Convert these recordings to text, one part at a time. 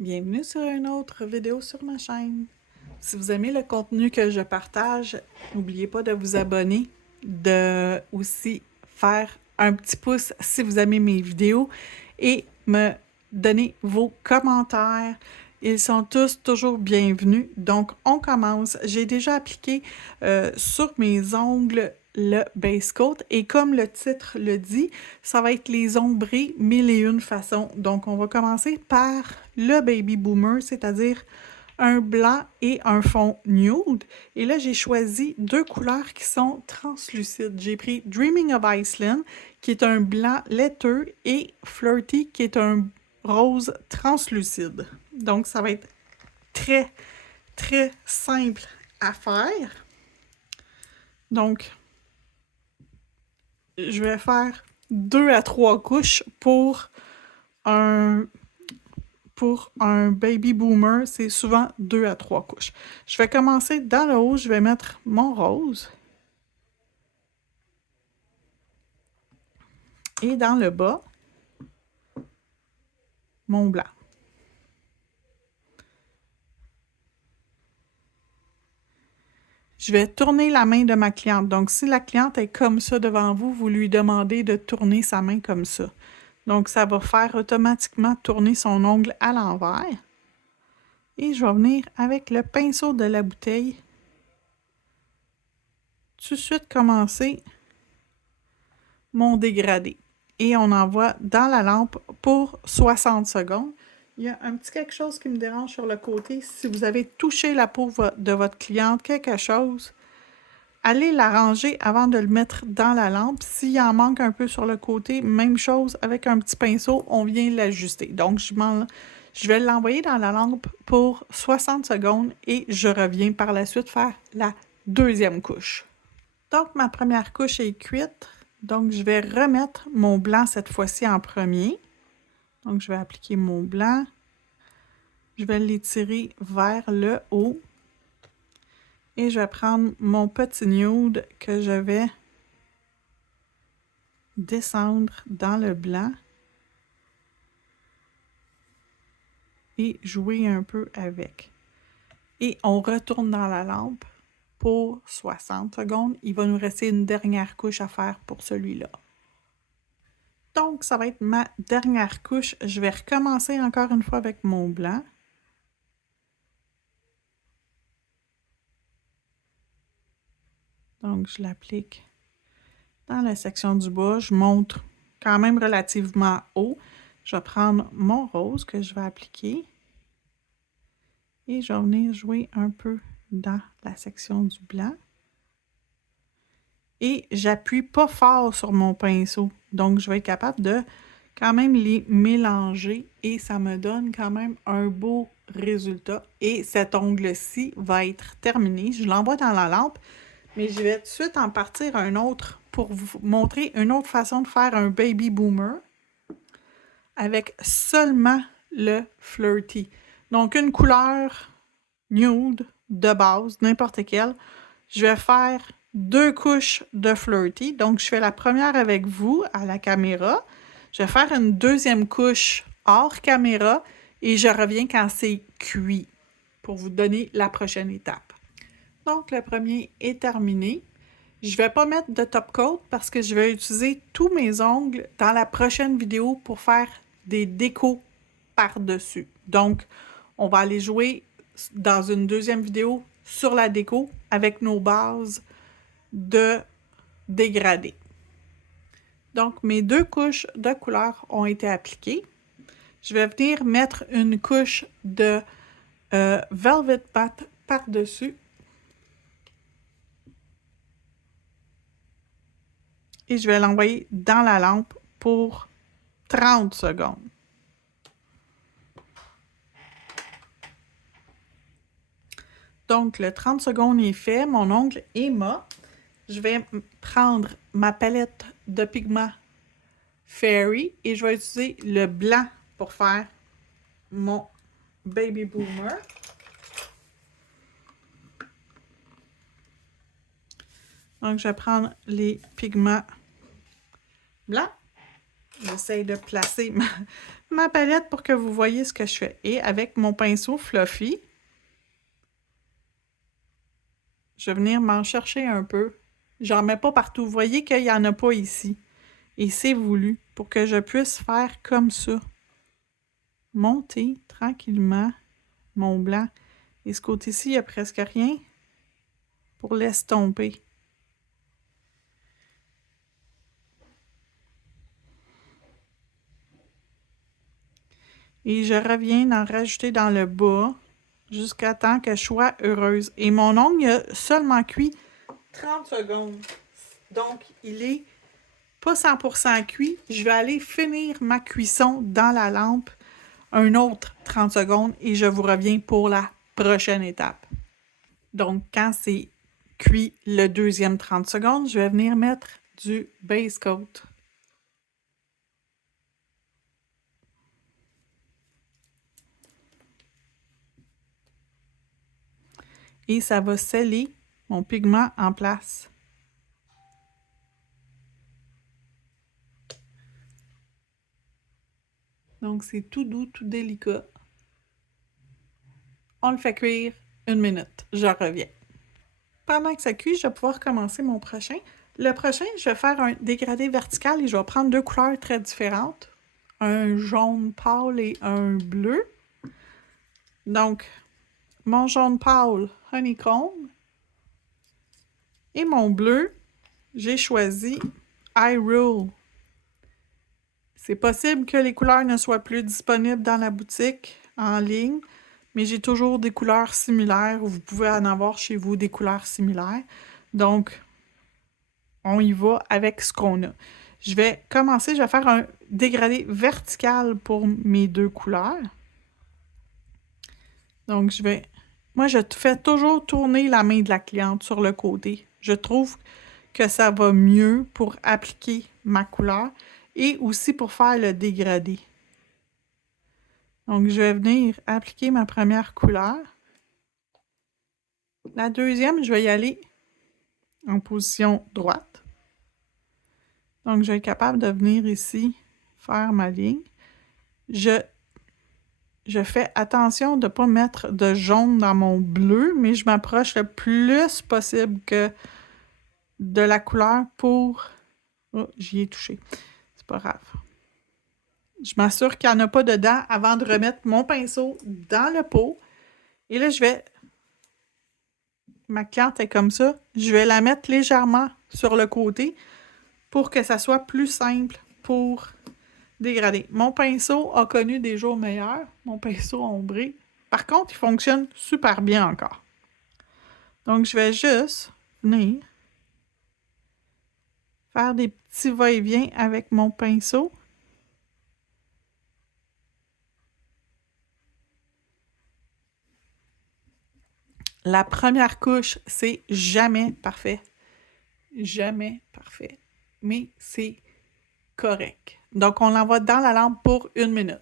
Bienvenue sur une autre vidéo sur ma chaîne. Si vous aimez le contenu que je partage, n'oubliez pas de vous abonner, de aussi faire un petit pouce si vous aimez mes vidéos et me donner vos commentaires. Ils sont tous toujours bienvenus. Donc, on commence. J'ai déjà appliqué sur mes ongles le base coat et comme le titre le dit, ça va être les ombrés mille et une façons. Donc, on va commencer par le Baby Boomer, c'est-à-dire un blanc et un fond nude. Et là, j'ai choisi deux couleurs qui sont translucides. J'ai pris Dreaming of Iceland, qui est un blanc laiteux, et Flirty, qui est un rose translucide. Donc, ça va être très, très simple à faire. Donc, je vais faire 2 à 3 couches un pour un baby boomer, c'est souvent 2 à 3 couches. Je vais commencer dans le haut, je vais mettre mon rose. Et dans le bas, mon blanc. Je vais tourner la main de ma cliente. Donc, si la cliente est comme ça devant vous, vous lui demandez de tourner sa main comme ça. Donc, ça va faire automatiquement tourner son ongle à l'envers. Et je vais venir avec le pinceau de la bouteille. Tout de suite commencer mon dégradé. Et on envoie dans la lampe pour 60 secondes. Il y a un petit quelque chose qui me dérange sur le côté. Si vous avez touché la peau de votre cliente, quelque chose, allez l'arranger avant de le mettre dans la lampe. S'il en manque un peu sur le côté, même chose avec un petit pinceau, on vient l'ajuster. Donc, je vais l'envoyer dans la lampe pour 60 secondes et je reviens par la suite faire la deuxième couche. Donc, ma première couche est cuite. Donc, je vais remettre mon blanc cette fois-ci en premier. Donc, je vais appliquer mon blanc. Je vais l'étirer vers le haut. Et je vais prendre mon petit nude que je vais descendre dans le blanc. Et jouer un peu avec. Et on retourne dans la lampe pour 60 secondes. Il va nous rester une dernière couche à faire pour celui-là. Donc, ça va être ma dernière couche. Je vais recommencer encore une fois avec mon blanc. Donc, je l'applique dans la section du bas. Je monte quand même relativement haut. Je vais prendre mon rose que je vais appliquer. Et je vais venir jouer un peu dans la section du blanc. Et j'appuie pas fort sur mon pinceau. Donc, je vais être capable de quand même les mélanger et ça me donne quand même un beau résultat. Et cet ongle-ci va être terminé. Je l'envoie dans la lampe, mais je vais tout de suite en partir un autre pour vous montrer une autre façon de faire un baby boomer avec seulement le flirty. Donc, une couleur nude de base, n'importe quelle. Je vais faire 2 couches de flirty. Donc, je fais la première avec vous à la caméra. Je vais faire une deuxième couche hors caméra et je reviens quand c'est cuit pour vous donner la prochaine étape. Donc, le premier est terminé. Je ne vais pas mettre de top coat parce que je vais utiliser tous mes ongles dans la prochaine vidéo pour faire des décos par-dessus. Donc, on va aller jouer dans une deuxième vidéo sur la déco avec nos bases de dégradé. Donc, mes 2 couches de couleur ont été appliquées. Je vais venir mettre une couche de Velvet Matte par-dessus. Et je vais l'envoyer dans la lampe pour 30 secondes. Donc, le 30 secondes est fait. Mon ongle est mat. Je vais prendre ma palette de pigments Fairy et je vais utiliser le blanc pour faire mon Baby Boomer. Donc, je vais prendre les pigments blancs. J'essaie de placer ma palette pour que vous voyez ce que je fais. Et avec mon pinceau Fluffy, je vais venir m'en chercher un peu. J'en mets pas partout. Vous voyez qu'il n'y en a pas ici. Et c'est voulu pour que je puisse faire comme ça. Monter tranquillement mon blanc. Et ce côté-ci, il n'y a presque rien pour l'estomper. Et je reviens d'en rajouter dans le bas jusqu'à temps que je sois heureuse. Et mon ongle a seulement cuit 30 secondes. Donc, il est pas 100% cuit. Je vais aller finir ma cuisson dans la lampe un autre 30 secondes et je vous reviens pour la prochaine étape. Donc, quand c'est cuit le deuxième 30 secondes, je vais venir mettre du base coat. Et ça va sceller mon pigment en place. Donc, c'est tout doux, tout délicat. On le fait cuire 1 minute. Je reviens. Pendant que ça cuit, je vais pouvoir commencer mon prochain. Le prochain, je vais faire un dégradé vertical et je vais prendre deux couleurs très différentes. Un jaune pâle et un bleu. Donc, mon jaune pâle, honeycomb. Et mon bleu, j'ai choisi Hyrule. C'est possible que les couleurs ne soient plus disponibles dans la boutique en ligne, mais j'ai toujours des couleurs similaires ou vous pouvez en avoir chez vous des couleurs similaires. Donc, on y va avec ce qu'on a. Je vais commencer, je vais faire un dégradé vertical pour mes deux couleurs. Donc, moi, je fais toujours tourner la main de la cliente sur le côté. Je trouve que ça va mieux pour appliquer ma couleur et aussi pour faire le dégradé. Donc, je vais venir appliquer ma première couleur. La deuxième, je vais y aller en position droite. Donc, je vais être capable de venir ici faire ma ligne. Je fais attention de ne pas mettre de jaune dans mon bleu, mais je m'approche le plus possible que de la couleur pour... Oh, j'y ai touché. C'est pas grave. Je m'assure qu'il n'y en a pas dedans avant de remettre mon pinceau dans le pot. Et là, ma cliente est comme ça. Je vais la mettre légèrement sur le côté pour que ça soit plus simple pour dégrader. Mon pinceau a connu des jours meilleurs. Mon pinceau ombré. Par contre, il fonctionne super bien encore. Donc, je vais juste venir faire des petits va-et-vient avec mon pinceau. La première couche, c'est jamais parfait. Jamais parfait. Mais c'est correct. Donc, on l'envoie dans la lampe pour 1 minute.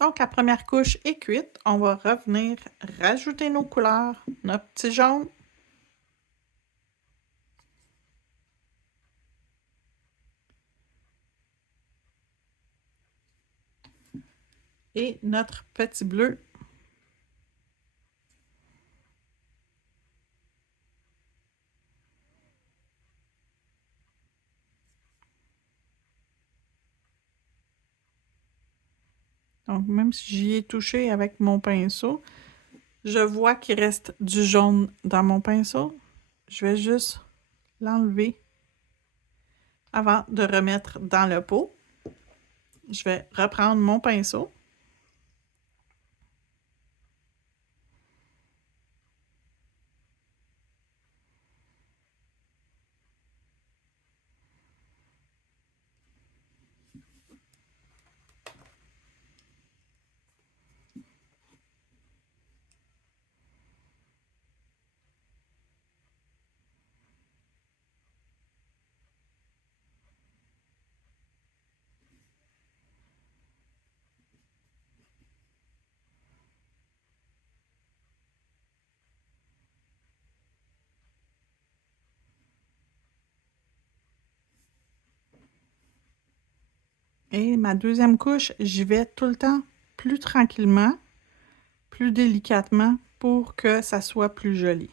Donc, la première couche est cuite. On va revenir rajouter nos couleurs, notre petit jaune. Et notre petit bleu. Donc, même si j'y ai touché avec mon pinceau, je vois qu'il reste du jaune dans mon pinceau. Je vais juste l'enlever avant de remettre dans le pot. Je vais reprendre mon pinceau. Et ma deuxième couche, j'y vais tout le temps plus tranquillement, plus délicatement pour que ça soit plus joli.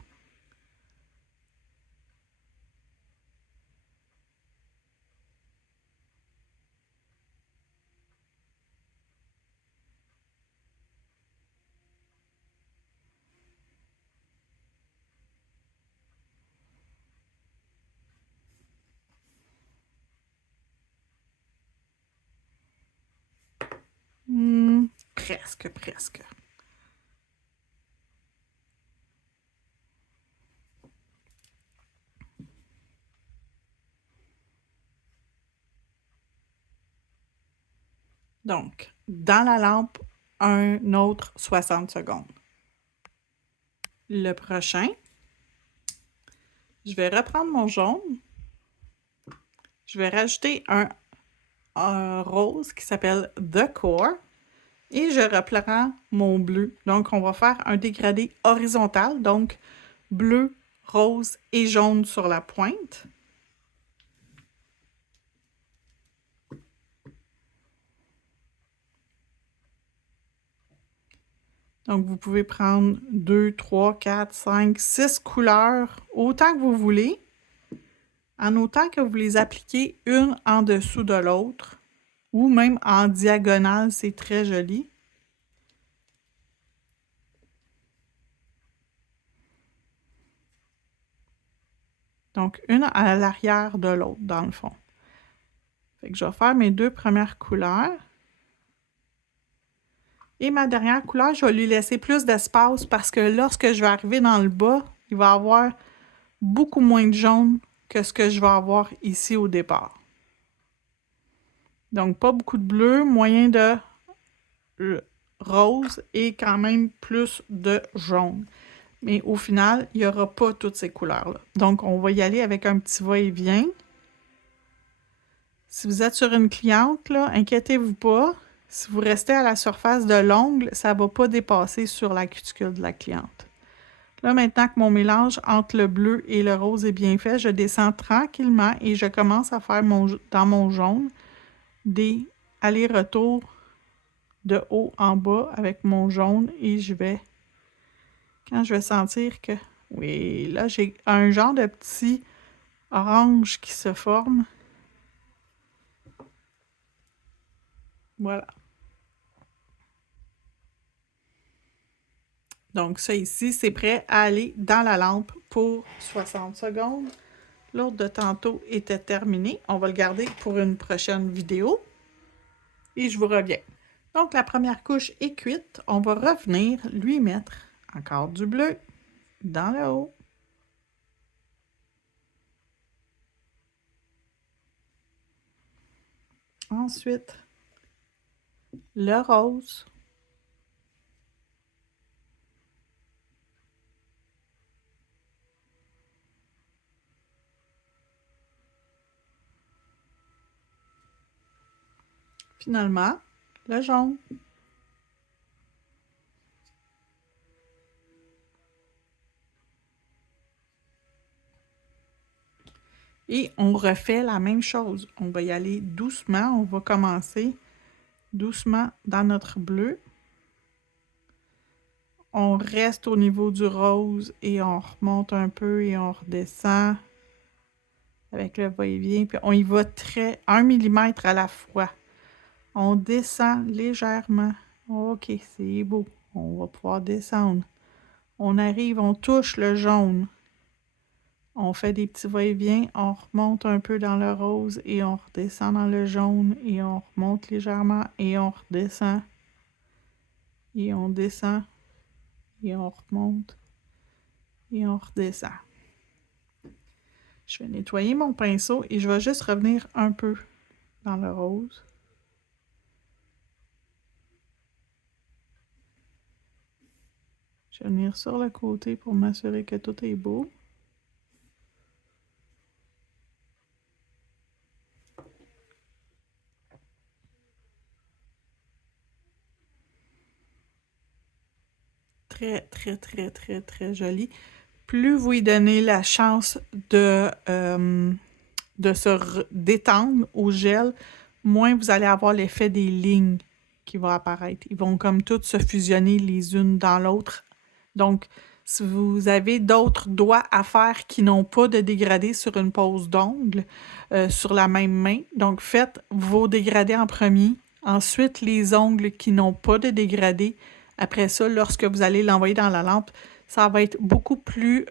Presque, presque. Donc, dans la lampe, un autre 60 secondes. Le prochain, je vais reprendre mon jaune. Je vais rajouter un rose qui s'appelle The Core. Et je reprends mon bleu. Donc, on va faire un dégradé horizontal. Donc, bleu, rose et jaune sur la pointe. Donc, vous pouvez prendre 2, 3, 4, 5, 6 couleurs, autant que vous voulez, en autant que vous les appliquez une en dessous de l'autre, ou même en diagonale, c'est très joli. Donc, une à l'arrière de l'autre, dans le fond. Fait que je vais faire mes deux premières couleurs. Et ma dernière couleur, je vais lui laisser plus d'espace parce que lorsque je vais arriver dans le bas, il va y avoir beaucoup moins de jaune que ce que je vais avoir ici au départ. Donc, pas beaucoup de bleu, moyen de rose et quand même plus de jaune. Mais au final, il n'y aura pas toutes ces couleurs-là. Donc, on va y aller avec un petit va-et-vient. Si vous êtes sur une cliente, là, inquiétez-vous pas. Si vous restez à la surface de l'ongle, ça ne va pas dépasser sur la cuticule de la cliente. Là, maintenant que mon mélange entre le bleu et le rose est bien fait, je descends tranquillement et je commence à faire dans mon jaune des allers-retours de haut en bas avec mon jaune et quand je vais sentir que, oui, là, j'ai un genre de petit orange qui se forme. Voilà. Donc, ça ici, c'est prêt à aller dans la lampe pour 60 secondes. L'autre de tantôt était terminé. On va le garder pour une prochaine vidéo. Et je vous reviens. Donc, la première couche est cuite. On va revenir lui mettre encore du bleu dans le haut. Ensuite, le rose. Finalement, le jaune. Et on refait la même chose. On va y aller doucement. On va commencer doucement dans notre bleu. On reste au niveau du rose et on remonte un peu et on redescend avec le va-et-vient. Puis on y va 1 mm à la fois. On descend légèrement. OK, c'est beau. On va pouvoir descendre. On arrive, on touche le jaune. On fait des petits va-et-vient, on remonte un peu dans le rose et on redescend dans le jaune et on remonte légèrement et on redescend. Et on descend et on remonte et on redescend. Je vais nettoyer mon pinceau et je vais juste revenir un peu dans le rose. Je vais venir sur le côté pour m'assurer que tout est beau. Très, très, très, très, très joli. Plus vous lui donnez la chance de se détendre au gel, moins vous allez avoir l'effet des lignes qui va apparaître. Ils vont comme toutes se fusionner les unes dans l'autre. Donc, si vous avez d'autres doigts à faire qui n'ont pas de dégradé sur une pose d'ongles sur la même main, donc faites vos dégradés en premier, ensuite les ongles qui n'ont pas de dégradé. Après ça, lorsque vous allez l'envoyer dans la lampe, ça va être beaucoup plus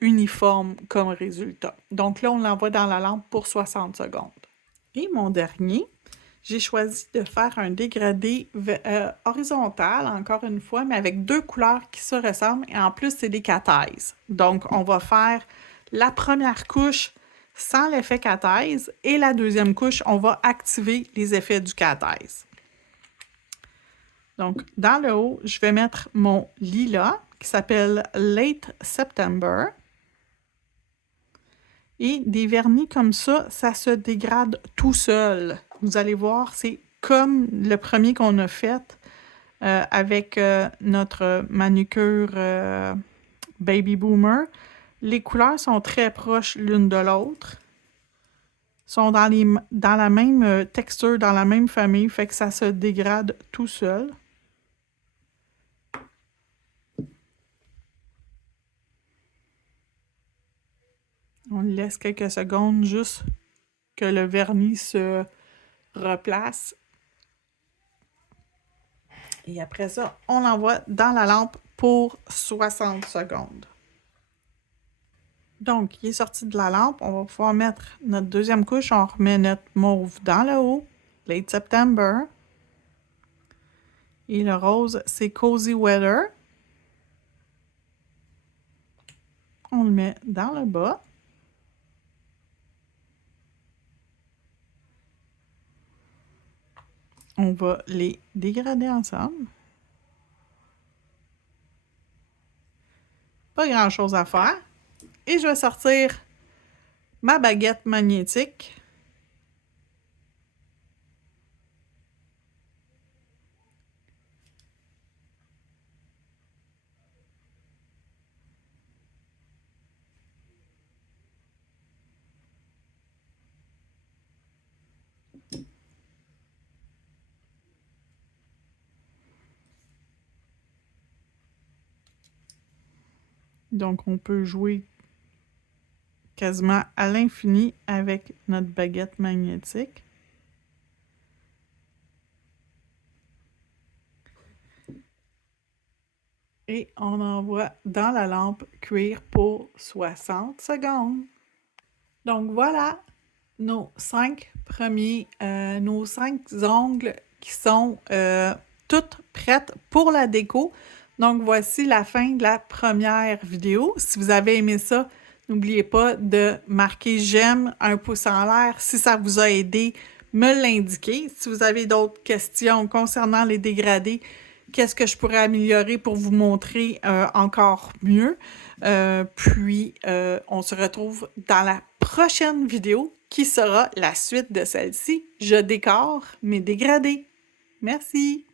uniforme comme résultat. Donc là, on l'envoie dans la lampe pour 60 secondes. Et mon dernier, j'ai choisi de faire un dégradé horizontal, encore une fois, mais avec deux couleurs qui se ressemblent. Et en plus, c'est des cathèses. Donc, on va faire la première couche sans l'effet cathèse et la deuxième couche, on va activer les effets du cathèse. Donc, dans le haut, je vais mettre mon lilas qui s'appelle Late September. Et des vernis comme ça se dégrade tout seul. Vous allez voir, c'est comme le premier qu'on a fait avec notre manucure Baby Boomer. Les couleurs sont très proches l'une de l'autre. Sont dans la même texture, dans la même famille, fait que ça se dégrade tout seul. On laisse quelques secondes juste que le vernis se replace. Et après ça, on l'envoie dans la lampe pour 60 secondes. Donc, il est sorti de la lampe. On va pouvoir mettre notre deuxième couche. On remet notre mauve dans le haut. Late September. Et le rose, c'est Cozy Weather. On le met dans le bas. On va les dégrader ensemble. Pas grand-chose à faire. Et je vais sortir ma baguette magnétique. Donc, on peut jouer quasiment à l'infini avec notre baguette magnétique. Et on envoie dans la lampe cuire pour 60 secondes. Donc voilà nos 5 ongles qui sont toutes prêtes pour la déco. Donc voici la fin de la première vidéo. Si vous avez aimé ça, n'oubliez pas de marquer j'aime, un pouce en l'air. Si ça vous a aidé, me l'indiquer. Si vous avez d'autres questions concernant les dégradés, qu'est-ce que je pourrais améliorer pour vous montrer encore mieux. Puis, on se retrouve dans la prochaine vidéo qui sera la suite de celle-ci. Je décore mes dégradés. Merci!